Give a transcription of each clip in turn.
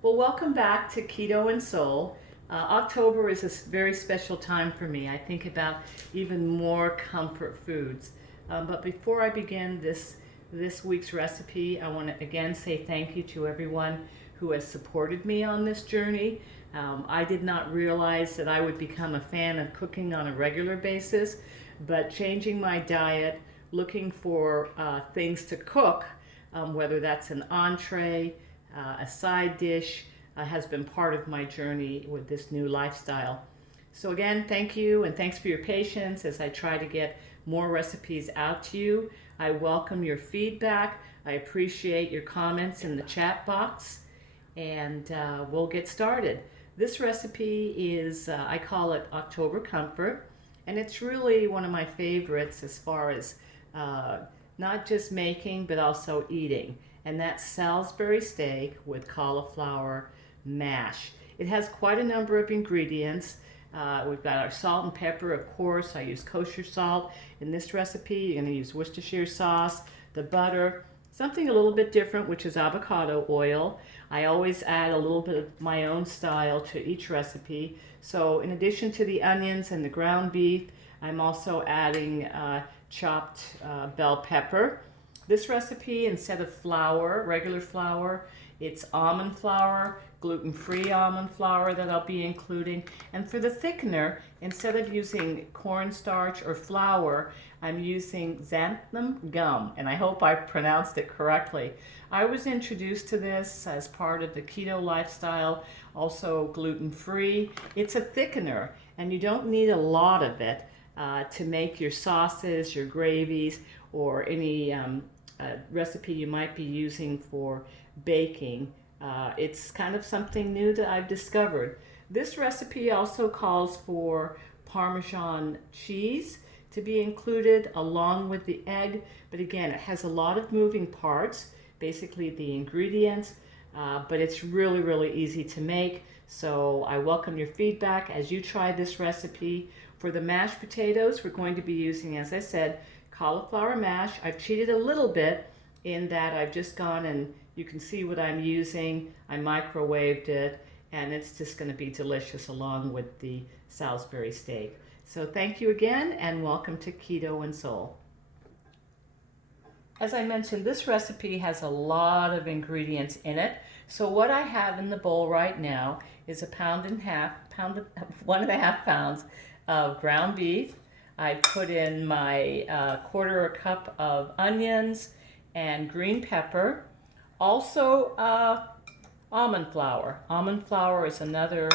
Well, welcome back to Keto and Soul. October is a very special time for me. I think about even more comfort foods. But before I begin this week's recipe, I want to again say thank you to everyone who has supported me on this journey. I did not realize that I would become a fan of cooking on a regular basis, but changing my diet, looking for things to cook, whether that's an entree, a side dish, has been part of my journey with this new lifestyle. So again, thank you and thanks for your patience as I try to get more recipes out to you. I welcome your feedback. I appreciate your comments in the chat box, and we'll get started. This recipe is, I call it October Comfort, and it's really one of my favorites as far as not just making but also eating, and that's Salisbury steak with cauliflower mash. It has quite a number of ingredients. We've got our salt and pepper, of course. I use kosher salt in this recipe. You're going to use Worcestershire sauce, the butter, something a little bit different, which is avocado oil. I always add a little bit of my own style to each recipe. So in addition to the onions and the ground beef, I'm also adding chopped bell pepper. This recipe, instead of flour, regular flour, it's almond flour, gluten-free almond flour that I'll be including. And for the thickener, instead of using cornstarch or flour, I'm using xanthan gum, and I hope I pronounced it correctly. I was introduced to this as part of the keto lifestyle, also gluten-free. It's a thickener, and you don't need a lot of it to make your sauces, your gravies, or any recipe you might be using for baking. It's kind of something new that I've discovered. This recipe also calls for Parmesan cheese to be included along with the egg, but again, it has a lot of moving parts, basically the ingredients, but it's really, really easy to make. So I welcome your feedback as you try this recipe. For the mashed potatoes, we're going to be using, as I said, cauliflower mash. I've cheated a little bit in that I've just gone and you can see what I'm using. I microwaved it, and it's just going to be delicious along with the Salisbury steak. So thank you again, and welcome to Keto and Soul. As I mentioned, this recipe has a lot of ingredients in it. So what I have in the bowl right now is 1.5 pounds of ground beef. I put in my quarter cup of onions and green pepper. Also, almond flour. Almond flour is another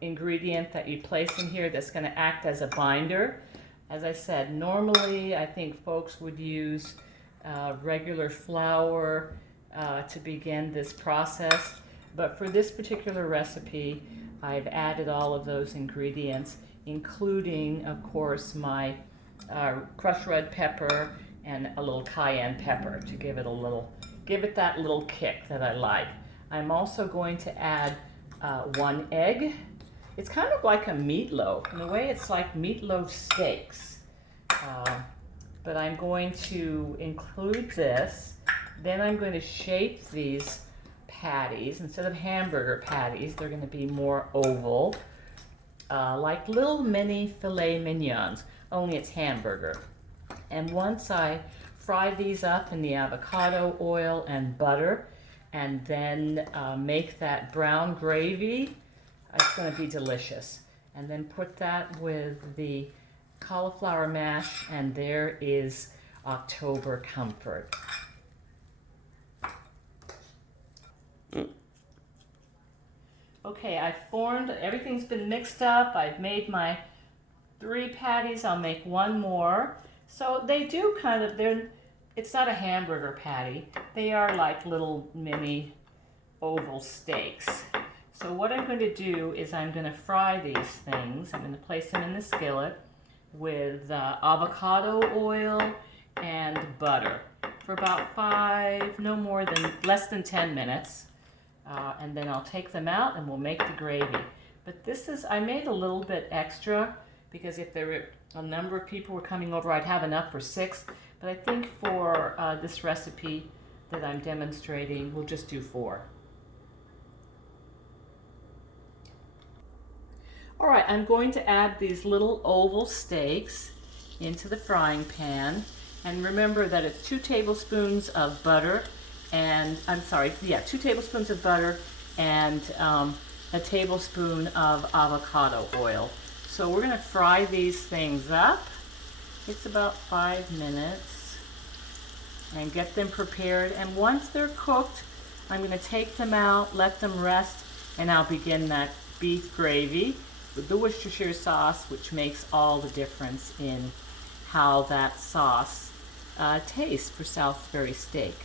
ingredient that you place in here that's going to act as a binder. As I said, normally I think folks would use regular flour to begin this process, but for this particular recipe, I've added all of those ingredients, including, of course, my crushed red pepper and a little cayenne pepper to give it that little kick that I like. I'm also going to add 1 egg. It's kind of like a meatloaf. In a way, it's like meatloaf steaks. But I'm going to include this. Then I'm going to shape these patties. Instead of hamburger patties, they're going to be more oval, like little mini filet mignons, only it's hamburger. And once I fry these up in the avocado oil and butter, and then make that brown gravy, it's going to be delicious. And then put that with the cauliflower mash, and there is October Comfort. Okay, I've formed, everything's been mixed up. I've made my 3 patties. I'll make 1 more. So they do kind of, it's not a hamburger patty. They are like little mini oval steaks. So what I'm going to do is I'm going to fry these things. I'm going to place them in the skillet with avocado oil and butter for about less than 10 minutes. And then I'll take them out and we'll make the gravy. But I made a little bit extra because if there were a number of people were coming over, I'd have enough for 6. But I think for this recipe that I'm demonstrating, we'll just do 4. All right, I'm going to add these little oval steaks into the frying pan. And remember that it's 2 tablespoons of butter and, 2 tablespoons of butter and a tablespoon of avocado oil. So we're gonna fry these things up. It's about 5 minutes and get them prepared. And once they're cooked, I'm gonna take them out, let them rest, and I'll begin that beef gravy with the Worcestershire sauce, which makes all the difference in how that sauce tastes for Salisbury steak.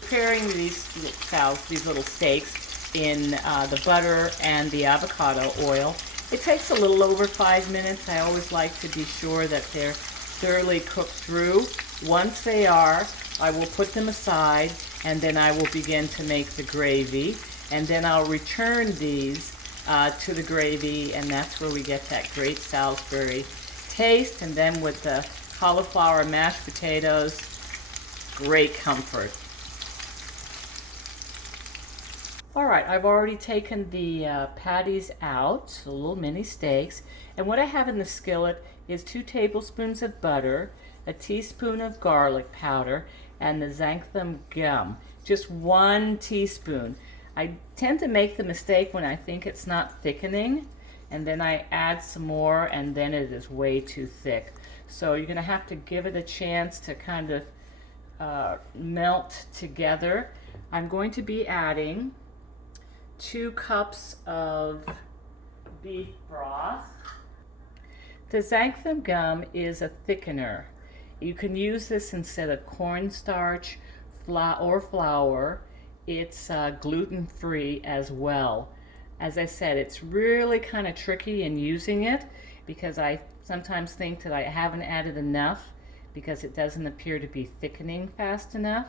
Preparing these little steaks in the butter and the avocado oil, it takes a little over 5 minutes. I always like to be sure that they're thoroughly cooked through. Once they are, I will put them aside, and then I will begin to make the gravy, and then I'll return these to the gravy, and that's where we get that great Salisbury taste. And then with the cauliflower mashed potatoes, great comfort. All right, I've already taken the patties out, the little mini steaks, and what I have in the skillet is 2 tablespoons of butter, a teaspoon of garlic powder, and the xanthan gum, just 1 teaspoon. I tend to make the mistake when I think it's not thickening, and then I add some more, and then it is way too thick. So you're gonna have to give it a chance to kind of melt together. I'm going to be adding 2 cups of beef broth. The xanthan gum is a thickener. You can use this instead of cornstarch or flour. It's gluten-free as well. As I said, it's really kind of tricky in using it because I sometimes think that I haven't added enough because it doesn't appear to be thickening fast enough.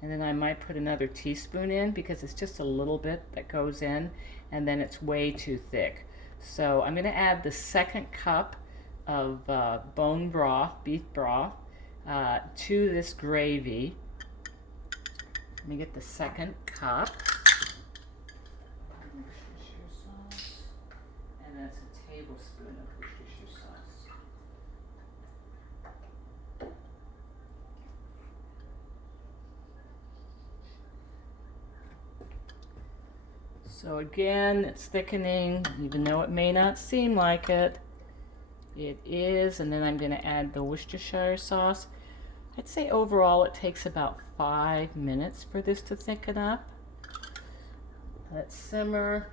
And then I might put another teaspoon in because it's just a little bit that goes in, and then it's way too thick. So I'm going to add the 2nd cup of bone broth, beef broth, to this gravy. Let me get the 2nd cup. Worcestershire sauce, and that's a tablespoon of Worcestershire sauce. So again, it's thickening, even though it may not seem like it. It is, and then I'm going to add the Worcestershire sauce. I'd say overall it takes about 5 minutes for this to thicken up. Let it simmer.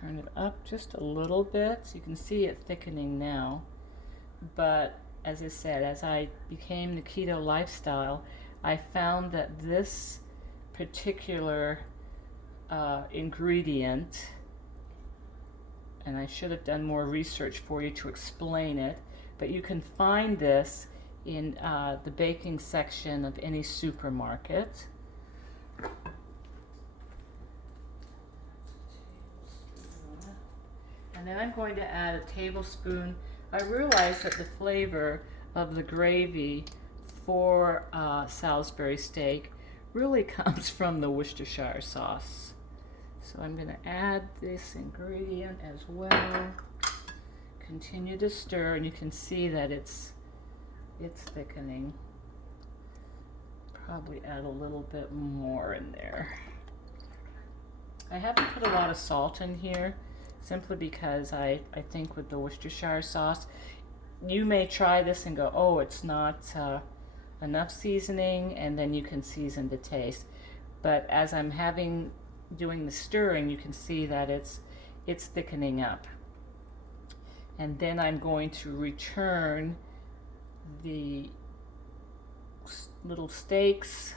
Turn it up just a little bit. So you can see it thickening now. But as I said, as I became the keto lifestyle, I found that this particular ingredient, and I should have done more research for you to explain it, but you can find this in the baking section of any supermarket. And then I'm going to add a tablespoon. I realize that the flavor of the gravy for Salisbury steak really comes from the Worcestershire sauce. So I'm going to add this ingredient as well. Continue to stir, and you can see that it's thickening. Probably add a little bit more in there. I haven't put a lot of salt in here simply because I think with the Worcestershire sauce, you may try this and go, oh, it's not enough seasoning, and then you can season to taste. But as I'm doing the stirring, you can see that it's thickening up. And then I'm going to return the little steaks,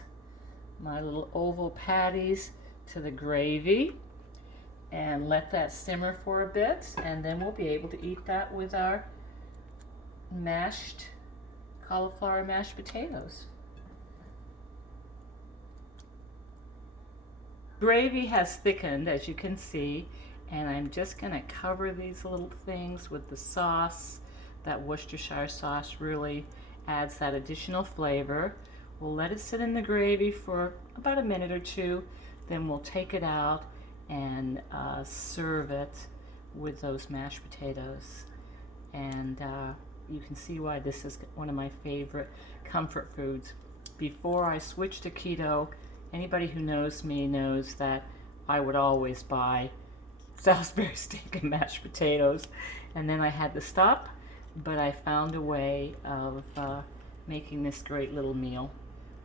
my little oval patties, to the gravy and let that simmer for a bit, and then we'll be able to eat that with our cauliflower mashed potatoes. Gravy has thickened, as you can see, and I'm just going to cover these little things with the sauce. That Worcestershire sauce really adds that additional flavor. We'll let it sit in the gravy for about a minute or two Then we'll take it out and serve it with those mashed potatoes. And you can see why this is one of my favorite comfort foods. Before I switched to keto, anybody who knows me knows that I would always buy Salsbury steak and mashed potatoes, and then I had to stop, but I found a way of making this great little meal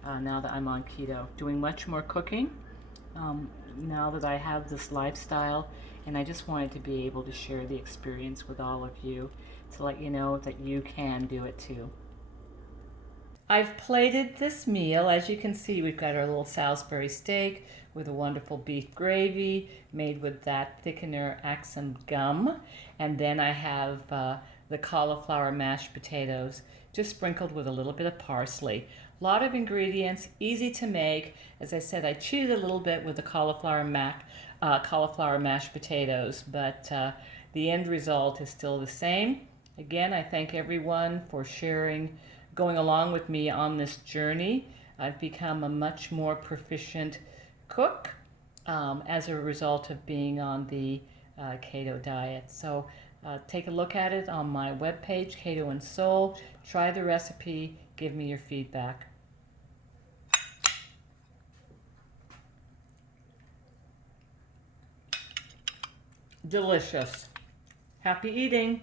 now that I'm on keto. Doing much more cooking now that I have this lifestyle, and I just wanted to be able to share the experience with all of you to let you know that you can do it too. I've plated this meal. As you can see, we've got our little Salisbury steak with a wonderful beef gravy made with that thickener Axum gum. And then I have the cauliflower mashed potatoes, just sprinkled with a little bit of parsley. A lot of ingredients, easy to make. As I said, I cheated a little bit with the cauliflower mashed potatoes, but the end result is still the same. Again, I thank everyone for sharing, going along with me on this journey. I've become a much more proficient cook as a result of being on the keto diet. So take a look at it on my webpage, Keto and Soul. Try the recipe, give me your feedback. Delicious. Happy eating.